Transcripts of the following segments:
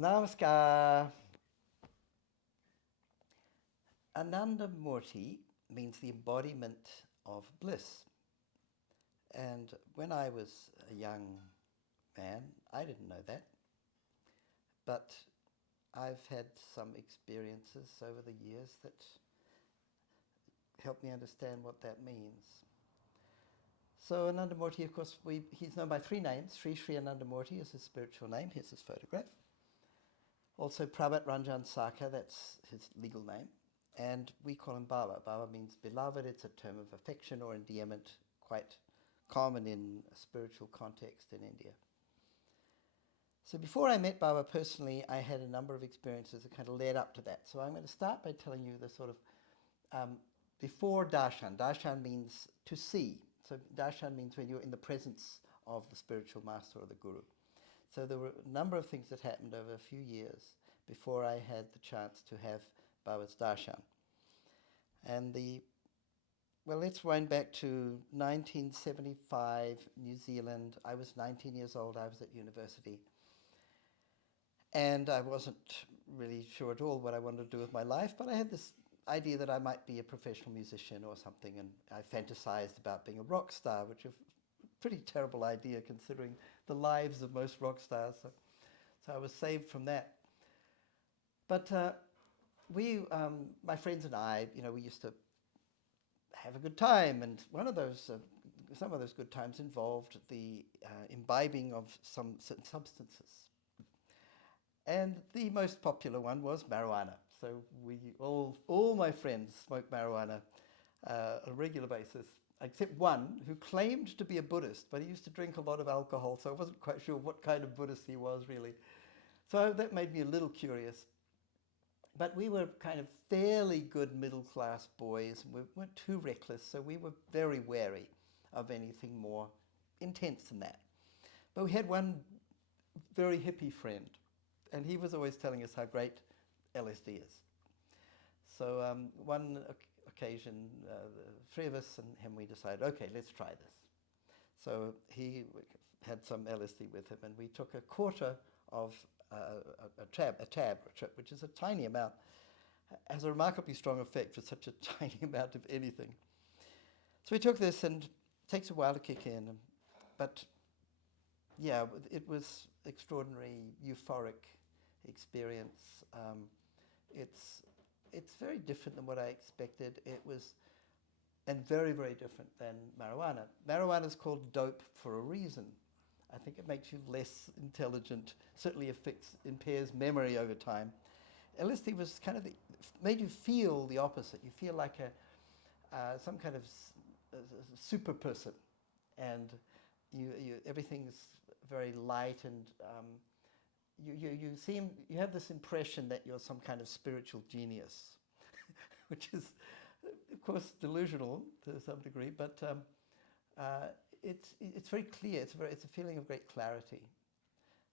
Namaskar. Ananda Murti means the embodiment of bliss. And when I was a young man, I didn't know that. But I've had some experiences over the years that help me understand what that means. So Anandamurti, of course, he's known by three names. Sri Anandamurti is his spiritual name. Here's his photograph. Also Prabhat Ranjan Saka, that's his legal name. And we call him Baba. Baba means beloved. It's a term of affection or endearment, quite common in a spiritual context in India. So before I met Baba personally, I had a number of experiences that kind of led up to that. So I'm going to start by telling you the sort of before darshan. Darshan means to see. So darshan means when you're in the presence of the spiritual master or the guru. So there were a number of things that happened over a few years before I had the chance to have Baba's darshan. And let's wind back to 1975, New Zealand. I was 19 years old. I was at university. And I wasn't really sure at all what I wanted to do with my life, but I had this idea that I might be a professional musician or something, and I fantasized about being a rock star, which is a pretty terrible idea considering the lives of most rock stars. So I was saved from that. But my friends and I, we used to have a good time, and some of those good times involved the imbibing of some certain substances. And the most popular one was marijuana. So all my friends smoked marijuana on a regular basis, except one who claimed to be a Buddhist, but he used to drink a lot of alcohol, so I wasn't quite sure what kind of Buddhist he was really. So that made me a little curious. But we were kind of fairly good middle-class boys, and we weren't too reckless, so we were very wary of anything more intense than that. But we had one very hippie friend, and he was always telling us how great LSD is. So one occasion, the three of us and him, we decided, okay, let's try this. So he had some LSD with him, and we took a quarter of a tab, which is a tiny amount, has a remarkably strong effect for such a tiny amount of anything. So we took this, and it takes a while to kick in, but yeah, it was extraordinary, euphoric experience. It's very different than what I expected. And very, very different than marijuana. Marijuana is called dope for a reason. I think it makes you less intelligent, certainly impairs memory over time. LSD was made you feel the opposite. You feel like some kind of super person, and everything's very light, and you have this impression that you're some kind of spiritual genius, which is, of course, delusional to some degree, but it's very clear. It's a feeling of great clarity,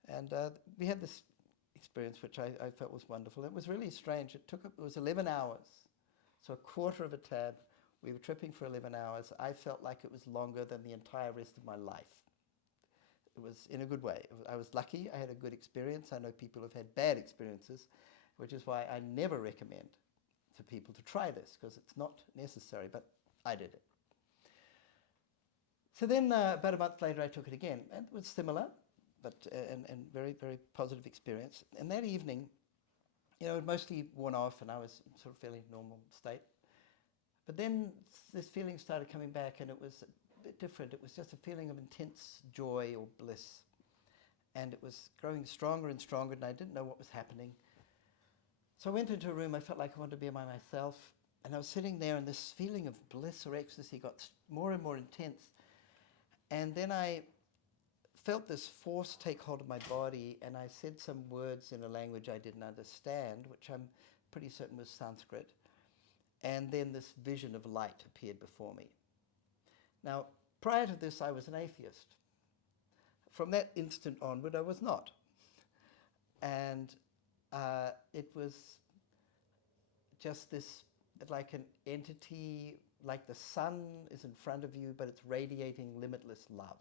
and we had this experience which I felt was wonderful. It was really strange. It was 11 hours, so a quarter of a tab. We were tripping for 11 hours. I felt like it was longer than the entire rest of my life. It was in a good way. I was lucky. I had a good experience. I know people have had bad experiences, which is why I never recommend for people to try this, because it's not necessary, but I did it. So then about a month later I took it again, and it was similar, but and very, very positive experience. And that evening, it mostly worn off, and I was sort of fairly normal state. But then this feeling started coming back, and it was a bit different. It was just a feeling of intense joy or bliss. And it was growing stronger and stronger, and I didn't know what was happening. So I went into a room. I felt like I wanted to be by myself. And I was sitting there, and this feeling of bliss or ecstasy got more and more intense. And then I felt this force take hold of my body, and I said some words in a language I didn't understand, which I'm pretty certain was Sanskrit. And then this vision of light appeared before me. Now, prior to this, I was an atheist. From that instant onward, I was not. And it was just this, like an entity, like the sun is in front of you, but it's radiating limitless love,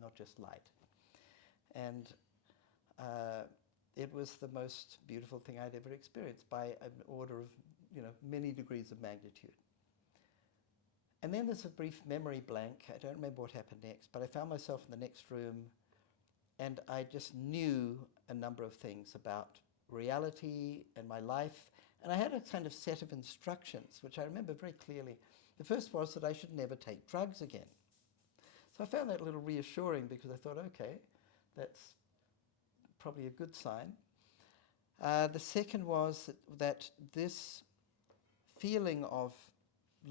not just light. And it was the most beautiful thing I'd ever experienced by an order of, many degrees of magnitude. And then there's a brief memory blank. I don't remember what happened next, but I found myself in the next room, and I just knew a number of things about reality and my life. And I had a kind of set of instructions, which I remember very clearly. The first was that I should never take drugs again. So I found that a little reassuring, because I thought, okay, that's probably a good sign. The second was that this feeling of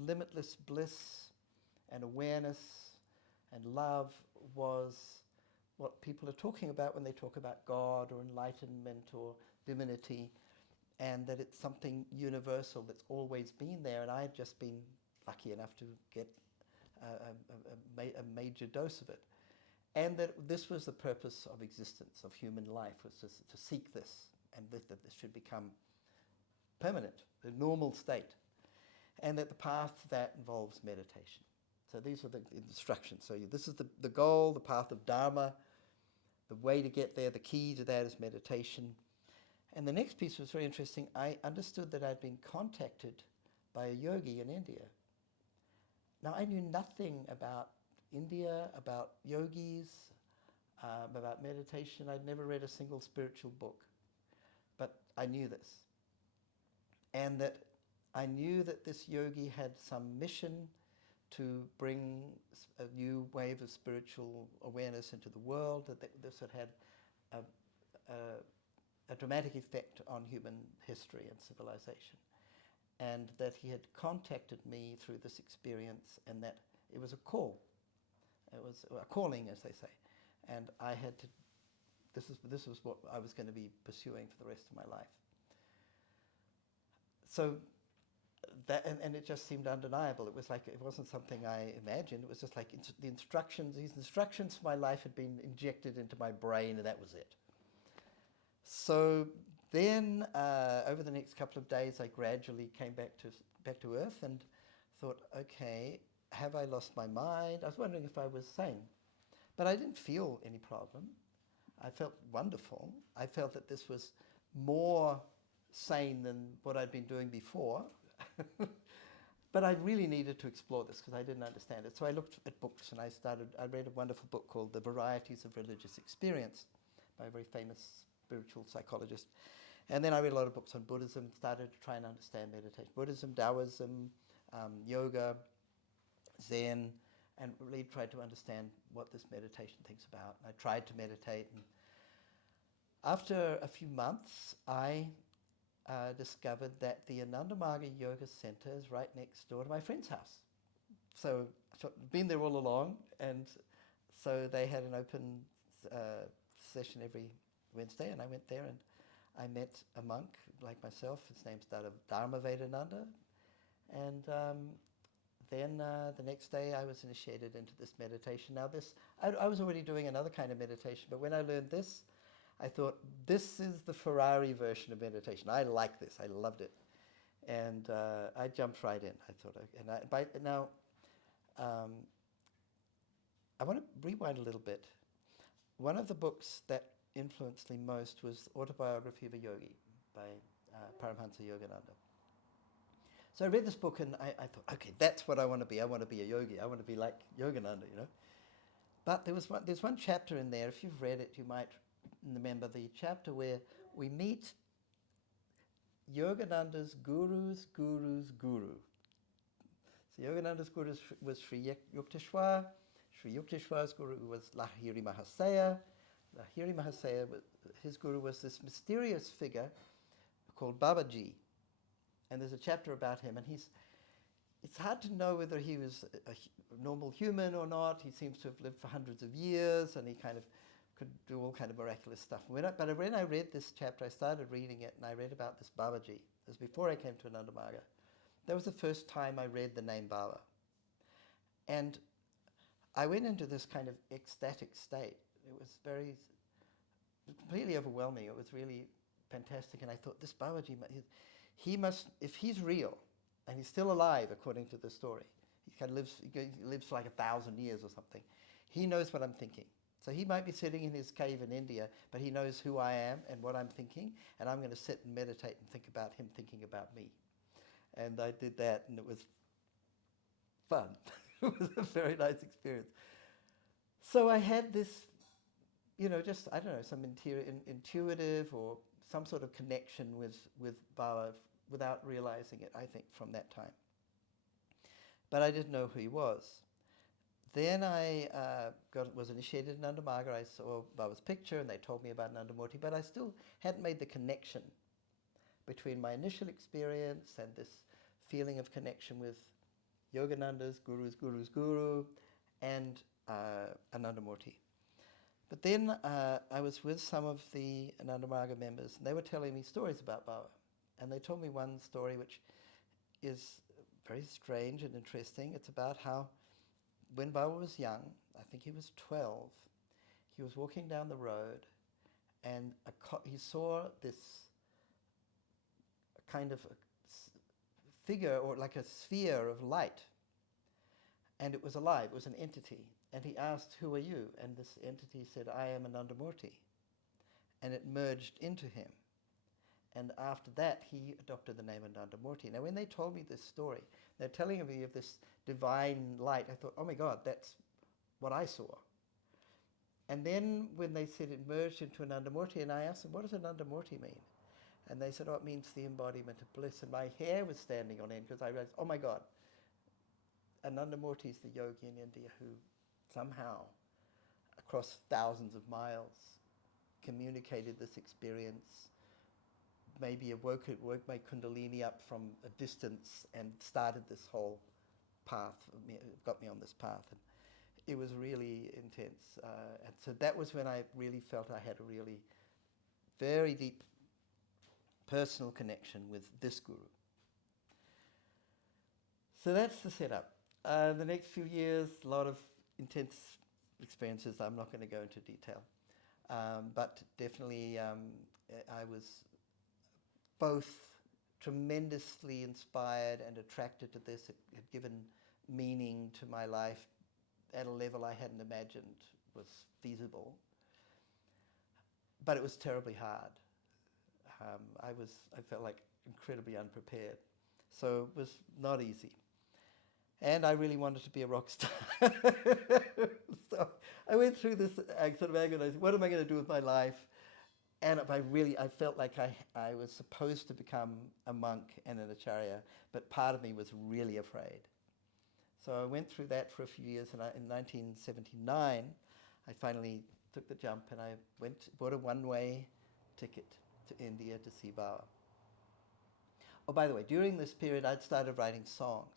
limitless bliss and awareness and love was what people are talking about when they talk about God or enlightenment or divinity, and that it's something universal that's always been there, and I had just been lucky enough to get a major dose of it. And that this was the purpose of existence, of human life, was to seek this, and that this should become permanent, the normal state. And that the path to that involves meditation. So these are the instructions. So this is the goal, the path of Dharma, the way to get there, the key to that is meditation. And the next piece was very interesting. I understood that I'd been contacted by a yogi in India. Now, I knew nothing about India, about yogis, about meditation. I'd never read a single spiritual book, but I knew this. And that I knew that this yogi had some mission to bring a new wave of spiritual awareness into the world, that this had had a dramatic effect on human history and civilization, and that he had contacted me through this experience, and that it was a call. It was a calling, as they say, and I had to. This was what I was going to be pursuing for the rest of my life. So that, and it just seemed undeniable. It was like, it wasn't something I imagined. It was just like the instructions. These instructions for my life had been injected into my brain, and that was it. So then, over the next couple of days, I gradually came back to earth and thought, okay, have I lost my mind? I was wondering if I was sane, but I didn't feel any problem. I felt wonderful. I felt that this was more sane than what I'd been doing before. But I really needed to explore this because I didn't understand it. So I looked at books, and I read a wonderful book called The Varieties of Religious Experience by a very famous spiritual psychologist. And then I read a lot of books on Buddhism, started to try and understand meditation. Buddhism, Taoism, yoga, Zen, and really tried to understand what this meditation thing's about. And I tried to meditate, and after a few months, I discovered that the Anandamaga Yoga Center is right next door to my friend's house. So I've been there all along, and so they had an open session every Wednesday, and I went there and I met a monk like myself. His name's Nabhaniilananda, and then the next day I was initiated into this meditation. Now I was already doing another kind of meditation, but when I learned this, I thought, this is the Ferrari version of meditation. I like this. I loved it. And I jumped right in. I thought, I want to rewind a little bit. One of the books that influenced me most was Autobiography of a Yogi by Paramahansa Yogananda. So I read this book, and I thought, okay, that's what I want to be. I want to be a yogi. I want to be like Yogananda, But there's one chapter in there. If you've read it, you might remember the chapter where we meet Yogananda's guru's guru. So Yogananda's guru was Sri Yukteswar. Sri Yukteswar's guru was Lahiri Mahasaya. Lahiri Mahasaya, his guru was this mysterious figure called Babaji. And there's a chapter about him, and it's hard to know whether he was a normal human or not. He seems to have lived for hundreds of years, and he kind of could do all kind of miraculous stuff. But when I read this chapter, I started reading it, and I read about this Babaji. It was before I came to Anandamaga. That was the first time I read the name Baba. And I went into this kind of ecstatic state. It was completely overwhelming. It was really fantastic. And I thought, this Babaji, he must, if he's real, and he's still alive according to the story, he lives for like 1,000 years or something, he knows what I'm thinking. So he might be sitting in his cave in India, but he knows who I am and what I'm thinking, and I'm going to sit and meditate and think about him thinking about me. And I did that, and it was fun. It was a very nice experience. So I had this, just, I don't know, some intuitive or some sort of connection with Baba without realizing it, I think, from that time. But I didn't know who he was. Then I was initiated in Nandamaga. I saw Baba's picture and they told me about Nandamurti, but I still hadn't made the connection between my initial experience and this feeling of connection with Yogananda's Guru's Guru and Anandamurti. But then I was with some of the Nandamaga members and they were telling me stories about Baba. And they told me one story which is very strange and interesting. It's about how when Baba was young, I think he was 12, he was walking down the road and he saw this kind of figure or like a sphere of light. And it was alive, it was an entity. And he asked, "Who are you?" And this entity said, "I am Anandamurti." And it merged into him. And after that, he adopted the name Anandamurti. Now, when they told me this story, they're telling me of this divine light. I thought, oh my God, that's what I saw. And then when they said it merged into Anandamurti, and I asked them, what does Anandamurti mean? And they said, oh, it means the embodiment of bliss. And my hair was standing on end because I realized, oh my God, Anandamurti is the yogi in India who somehow, across thousands of miles, communicated this experience, maybe woke my kundalini up from a distance and started this whole path, got me on this path. And it was really intense. And so that was when I really felt I had a really very deep personal connection with this guru. So that's the setup. The next few years, a lot of intense experiences. I'm not going to go into detail. But definitely I was both tremendously inspired and attracted to this. It had given meaning to my life at a level I hadn't imagined was feasible. But it was terribly hard. I felt like incredibly unprepared. So it was not easy. And I really wanted to be a rock star. So I went through this sort of agonizing, what am I going to do with my life? And I felt like I was supposed to become a monk and an acharya, but part of me was really afraid. So I went through that for a few years, and in 1979, I finally took the jump and I bought a one-way ticket to India to see Baba. Oh, by the way, during this period, I'd started writing songs.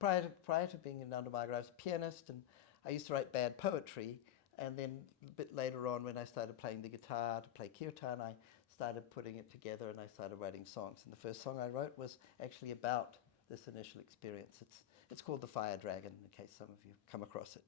Prior to being in Nandamaga, I was a pianist, and I used to write bad poetry. And then a bit later on, when I started playing the guitar to play kirtan, I started putting it together and I started writing songs. And the first song I wrote was actually about this initial experience. It's called The Fire Dragon, in case some of you come across it.